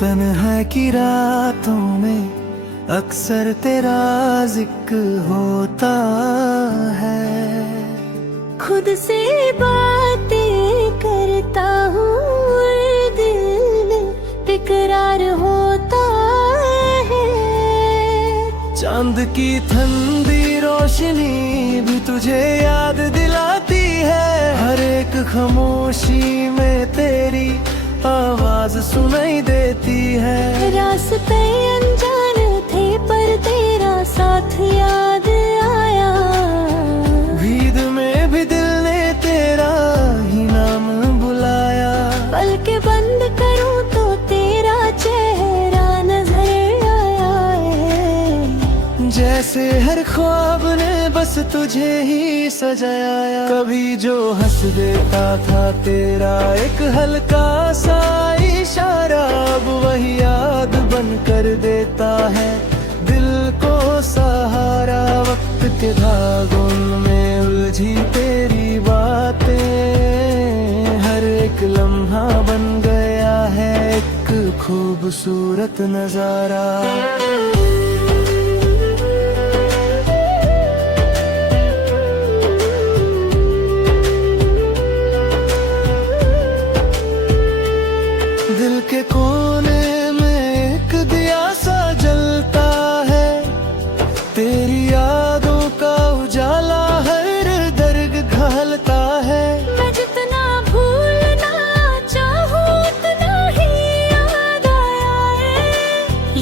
तन्हा की रातों में अक्सर तेरा जिक्र होता है। खुद से बातें करता हूँ, दिल बेकरार होता है। चांद की ठंडी रोशनी भी तुझे याद दिलाती है। हर एक खामोशी में तेरी आवाज सुनाई देती है। रास्ते अनजान थे पर तेरा साथ याद आया। भीड़ में भी दिल ने तेरा ही नाम बुलाया। पल के बंद करूं तो तेरा चेहरा नजर आया है। जैसे हर ख्वाब ने बस तुझे ही सजाया। कभी जो हंस देता था तेरा एक हल्का सा इशारा, अब वही याद बन कर देता है दिल को सहारा। वक्त के धागों में उलझी तेरी बातें, हर एक लम्हा बन गया है एक खूबसूरत नजारा। दिल के कोने में एक दिया सा जलता है। तेरी यादों का उजाला हर दर्द घालता है। मैं जितना भूलना चाहूँ उतना ही याद आया है।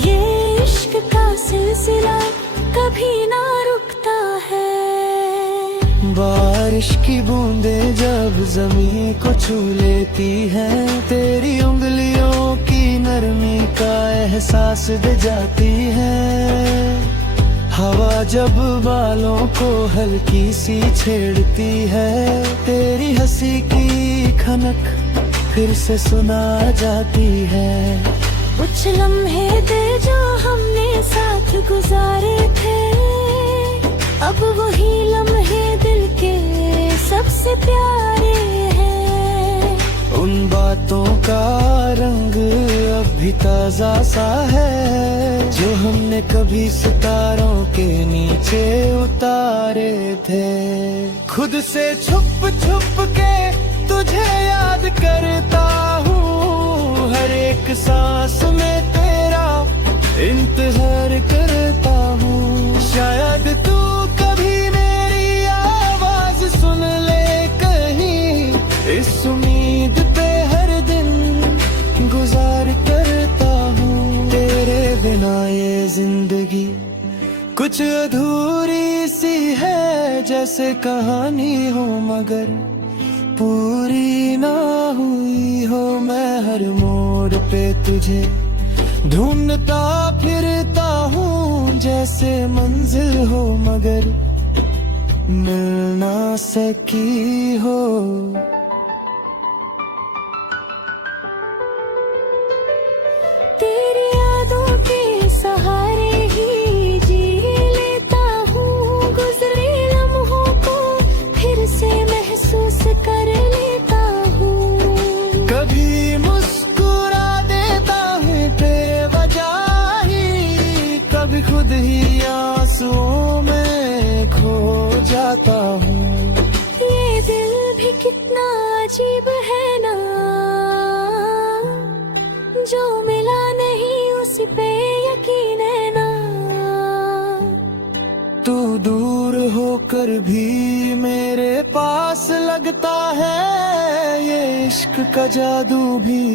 ये इश्क का सिलसिला कभी ना रुकता है। बारिश की बूंदें जब जमीन को छू लेती हैं, तेरी उंगलियों की नरमी का एहसास दे जाती है। हवा जब बालों को हल्की सी छेड़ती है, तेरी हंसी की खनक फिर से सुना जाती है। कुछ लम्हे थे जो हमने साथ गुजारे थे, अब वही लम्हे दिल के सबसे प्यारे हैं। उन बातों का रंग अब भी ताजा सा है, जो हमने कभी सितारों के नीचे उतारे थे। खुद से छुप छुप के तुझे याद करता हूँ, हर एक सांस में तेरा इंतजार करता हूँ। शायद तू कभी मेरी आवाज सुन ले कहीं, इस उम्मीद पे हर दिन गुजार करता हूँ। तेरे बिना ये जिंदगी कुछ अधूरी सी है, जैसे कहानी हो मगर पूरी ना हुई हो। मैं हर मोड़ पे तुझे ढूंढता फिरता हूँ, जैसे मंजिल हो मगर मिल ना सकी हो। तेरी यादों के सहारे ही जी लेता हूँ, गुजरे लम्हों को फिर से महसूस कर लेता हूँ। कभी मुस्कुरा देता हूँ बेवजह ही, कभी खुद ही आंसुओं में खो जाता हूँ। ये दिल भी कितना अजीब है ना, जो मिला नहीं उसी पे यकीन है ना। तू दूर होकर भी मेरे पास लगता है, ये इश्क का जादू भी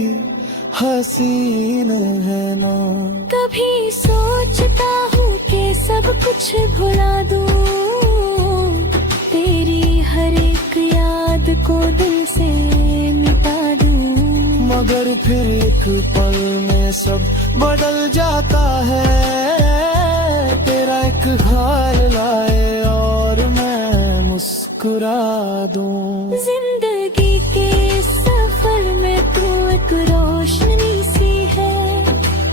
हसीन है ना। कभी सोचता हूँ कि सब कुछ भुला दूँ, तेरी हर एक याद को दिल से मिटा दूँ। मगर फिर एक पल में सब बदल जाता है, तेरा एक ख्याल लाए और मैं मुस्कुरा दूं। जिंदगी के सफर में तू एक रोशनी सी है,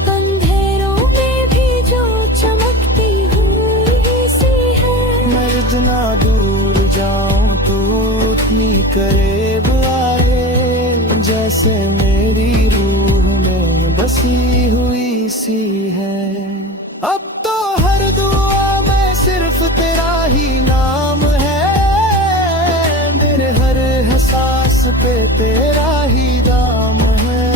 अंधेरों में भी जो चमकती हुई सी है। मैं जितना दूर जाऊं तू उतनी करीब आए, जैसे मेरी रूह में बसी पे तेरा ही दाम है।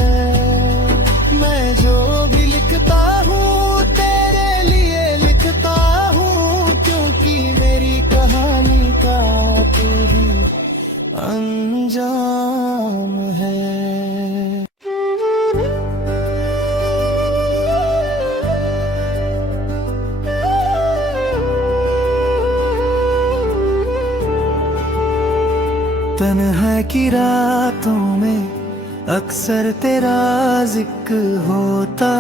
मैं जो भी लिखता हूँ तेरे लिए लिखता हूँ, क्योंकि मेरी कहानी का तू ही अंजाम है। तन्हा की रातों में अक्सर तेरा जिक्र होता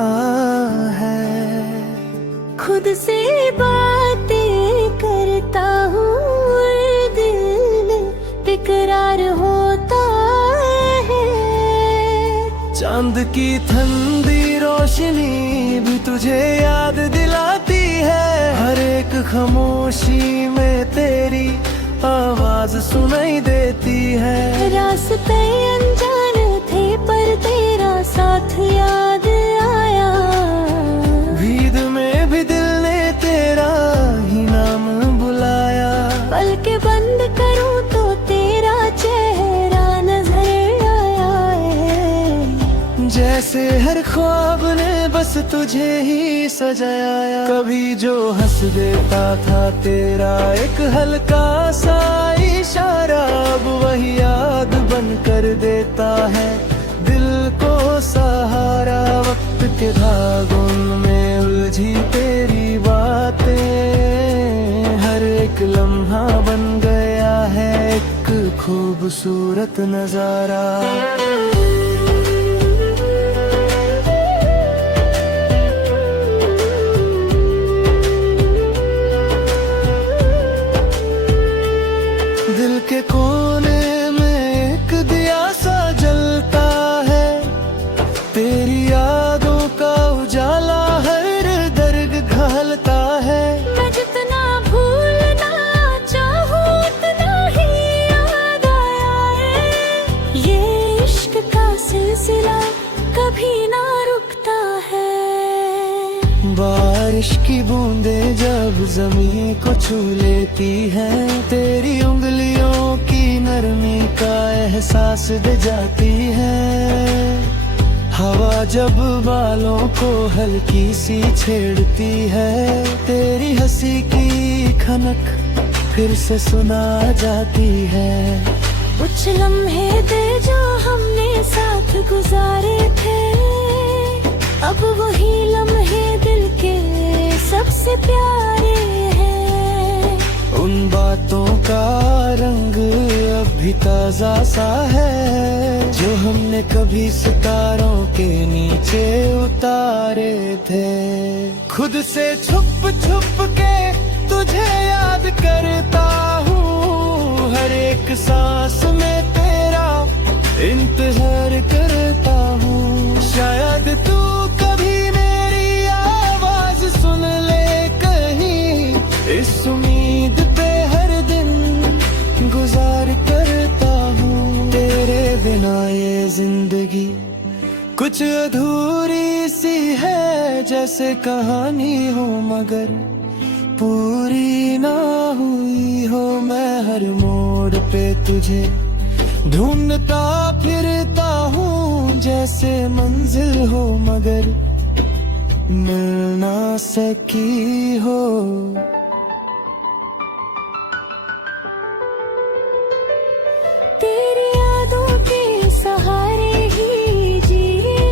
है। खुद से बातें करता हूँ, दिल बेकरार होता है। चांद की ठंडी रोशनी भी तुझे याद दिलाती है। हर एक खामोशी में तेरी आवाज सुनाई देती है। रास्ते अनजान थे पर तेरा साथ याद आया। भीड़ में भी दिल ने तेरा ही नाम बुलाया। पल के बंद करूं तो तेरा चेहरा नजर आया है। जैसे हर ख्वाब ने बस तुझे ही सजाया। कभी जो हंस देता था तेरा एक हल्का सा इशारा, अब वही याद बन कर देता है दिल को सहारा। वक्त के धागों में उलझी तेरी बातें, हर एक लम्हा बन गया है एक खूबसूरत नजारा। दिल के कोने में एक दिया सा जलता है। तेरी यादों का उजाला हर दर्द घालता है। मैं जितना भूलना चाहूं उतना ही याद आया है। ये इश्क का सिलसिला कभी ना रुकता है। बारिश की बूंदें जब जमीन को छू लेती हैं, तेरी उंगलियों की नरमी का एहसास दे जाती है। हवा जब बालों को हल्की सी छेड़ती है, तेरी हंसी की खनक फिर से सुना जाती है। कुछ लम्हे थे जो हमने साथ गुजारे थे, अब वही लम्हे दिल के सबसे प्यारे हैं। उन बातों का रंग अब भी ताजा सा है, जो हमने कभी सितारों के नीचे उतारे थे। खुद से छुप छुप के तुझे याद करता हूँ, हर एक सांस में तेरा इंतजार करता हूँ। शायद तू कभी मेरी आवाज सुन ले कहीं, इस उम्मीद पे हर दिन गुजार करता हूँ। तेरे बिना ये जिंदगी कुछ अधूरी सी है, जैसे कहानी हो मगर पूरी ना हुई हो। मैं हर मोड़ पे तुझे ढूंढता फिरता हूँ, जैसे मंजिल हो मगर मिल ना सकी हो। तेरी यादों के सहारे ही जी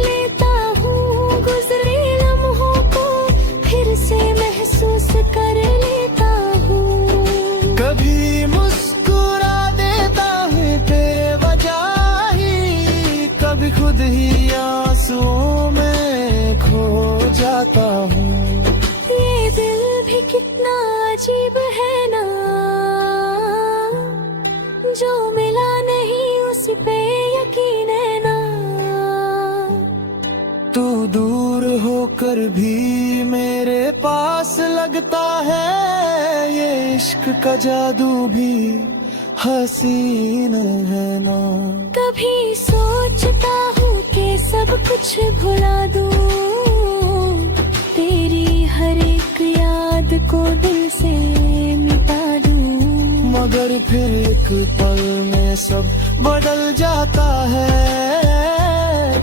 लेता हूँ, गुजरे लम्हों को फिर से महसूस कर लेता हूँ। कभी मुस्कुरा देता हूँ बेवजह ही, कभी खुद ही आंसुओं में खो जाता हूँ। ये दिल भी कितना अजीब है ना, जो मिला नहीं उसी पे यकीन है ना। तू दूर होकर भी मेरे पास लगता है, ये इश्क का जादू भी हसीन है ना। कभी सोचता हूँ कि सब कुछ भुला दूँ, तेरी हर एक याद को दिल से मिटा दूँ। मगर फिर एक पल में में सब बदल जाता है।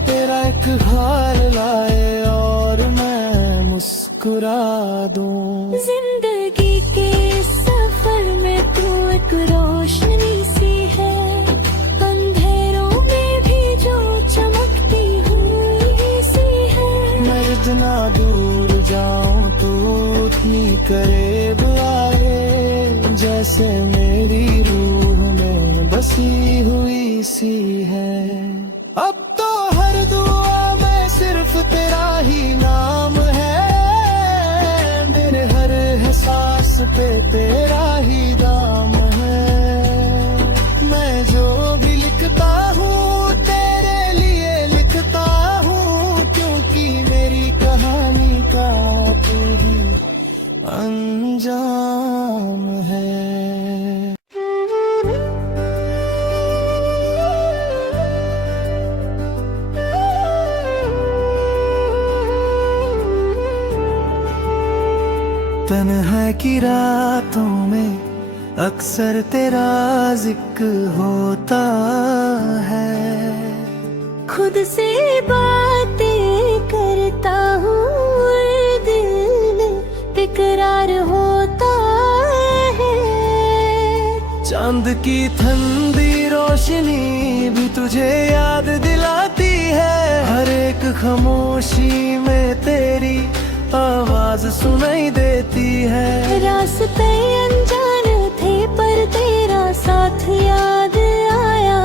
तेरा एक हाल लाए और मैं मुस्कुरा दूं। जिंदगी के सफर में तू एक रोशनी सी है, अंधेरों में भी जो चमकती हुई सी है। मैं इतना दूर जाऊं तू उतनी करीब आए, जैसे मेरी रूह में बसी हुई सी है। अब तो हर दुआ में सिर्फ तेरा ही नाम है, मेरे हर एहसास पे तेरा ही दाम है। मैं जो भी लिखता हूँ तेरे लिए लिखता हूँ, क्योंकि मेरी कहानी का तू ही अंजाम है। तन्हा की रातों में अक्सर तेरा जिक्र होता है। खुद से बातें करता हूँ, दिल बेकरार होता है। चांद की ठंडी रोशनी भी तुझे याद दिलाती है, हर एक खामोशी में तेरी आवाज सुनाई देती है। रास्ते अनजान थे पर तेरा साथ याद आया,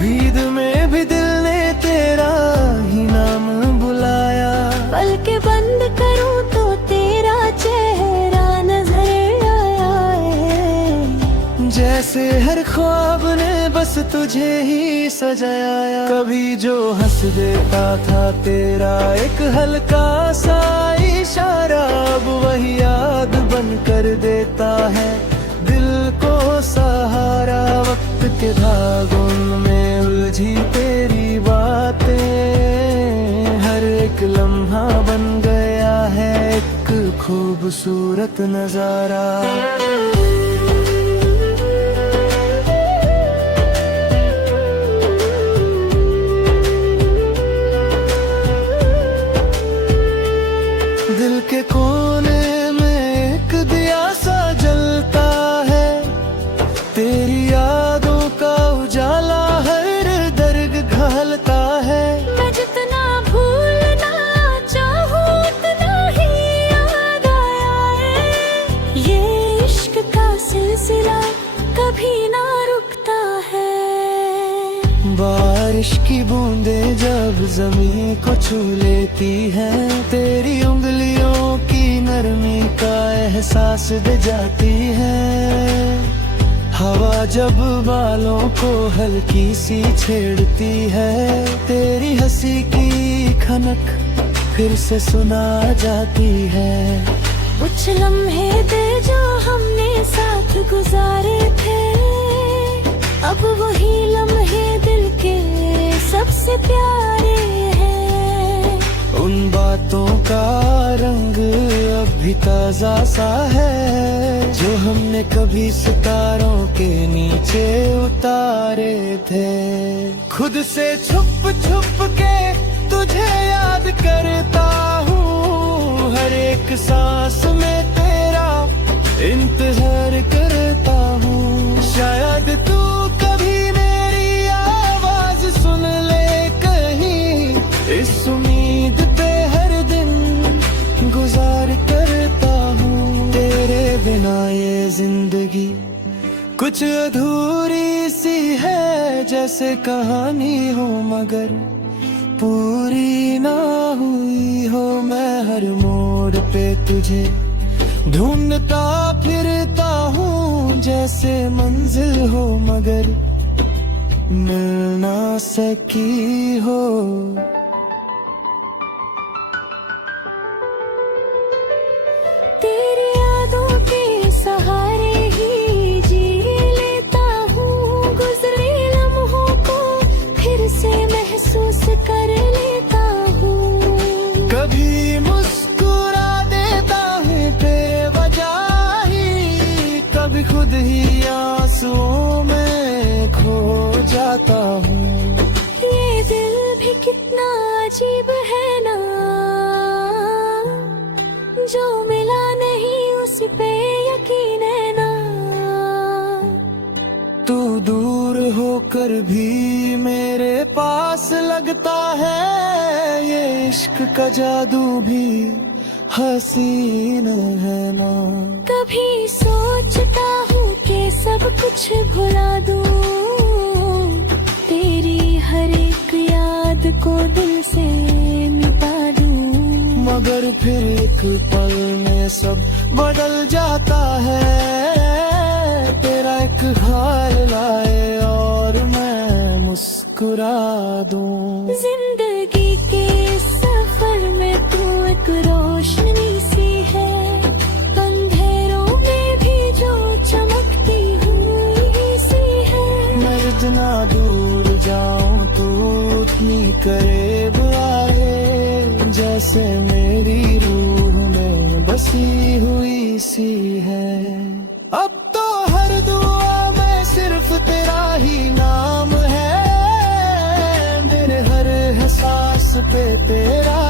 भीड़ में भी दिल ने तेरा ही नाम बुलाया। पल के बंद करूं तो तेरा चेहरा नजर आया है। जैसे हर ख्वाब ने बस तुझे ही सजाया, कभी जो हंस देता था तेरा एक हल्का सा इशारा, अब वही याद बन कर देता है दिल को सहारा। वक्त के धागों में उलझी तेरी बातें, हर एक लम्हा बन गया है एक खूबसूरत नजारा। दिल के कोने में एक दिया सा जलता है, तेरी यादों का उजाला हर दर्द घालता है। मैं जितना भूलना चाहूँ उतना ही याद आया है। ये इश्क का सिलसिला कभी ना रुकता है। बारिश की बूंदें जब जमीन को छू लेती हैं, तेरी उंगलियों की नरमी का एहसास दे जाती है। हवा जब बालों को हल्की सी छेड़ती है, तेरी हंसी की खनक फिर से सुना जाती है। कुछ लम्हे थे जो हमने साथ गुजारे थे, अब वही लम्हे दिल के सबसे प्यारे हैं। उन बातों का रंग अब भी ताजा सा है, जो हमने कभी सितारों के नीचे उतारे थे। खुद से छुप छुप के तुझे याद करता हूँ, हर एक सांस में तेरा इंतजार करता हूँ। शायद तू कभी मेरी आवाज सुन ले कहीं, इस उम्मीद पे हर दिन गुजार करता हूँ। तेरे बिना ये जिंदगी कुछ अधूरी सी है, जैसे कहानी हो मगर पूरी ना हुई हो। मैं हर मोड़ पे तुझे ढूंढता फिरता हूँ, जैसे मंजिल हो मगर मिल ना सकी हो। तेरी यादों के सहारे ही जी लेता हूँ, गुजरे लम्हों को फिर से महसूस कर लेता हूँ। कभी मुस्कुरा देता हूँ बेवजह ही, कभी खुद ही आंसुओं में जाता हूँ। ये दिल भी कितना अजीब है ना, जो मिला नहीं उसी पे यकीन है ना। तू दूर होकर भी मेरे पास लगता है, ये इश्क का जादू भी हसीन है ना। कभी सोचता हूँ कि सब कुछ भुला दूँ, तेरी हर एक याद को दिल से मिटा दूँ। मगर फिर एक पल में सब बदल जाता है, तेरा एक हाल लाए और मैं मुस्कुरा दूँ। जिंदगी के सफर में तू एक रोशनी सी है, अंधेरों में भी जो चमकती हुई सी है। मैं जितना दूर जाऊं तू उतनी करीब आए, जैसे मेरी रूह में बसी हुई सी है। अब तो हर दुआ में सिर्फ तेरा ही नाम है, मेरे हर एहसास पे तेरा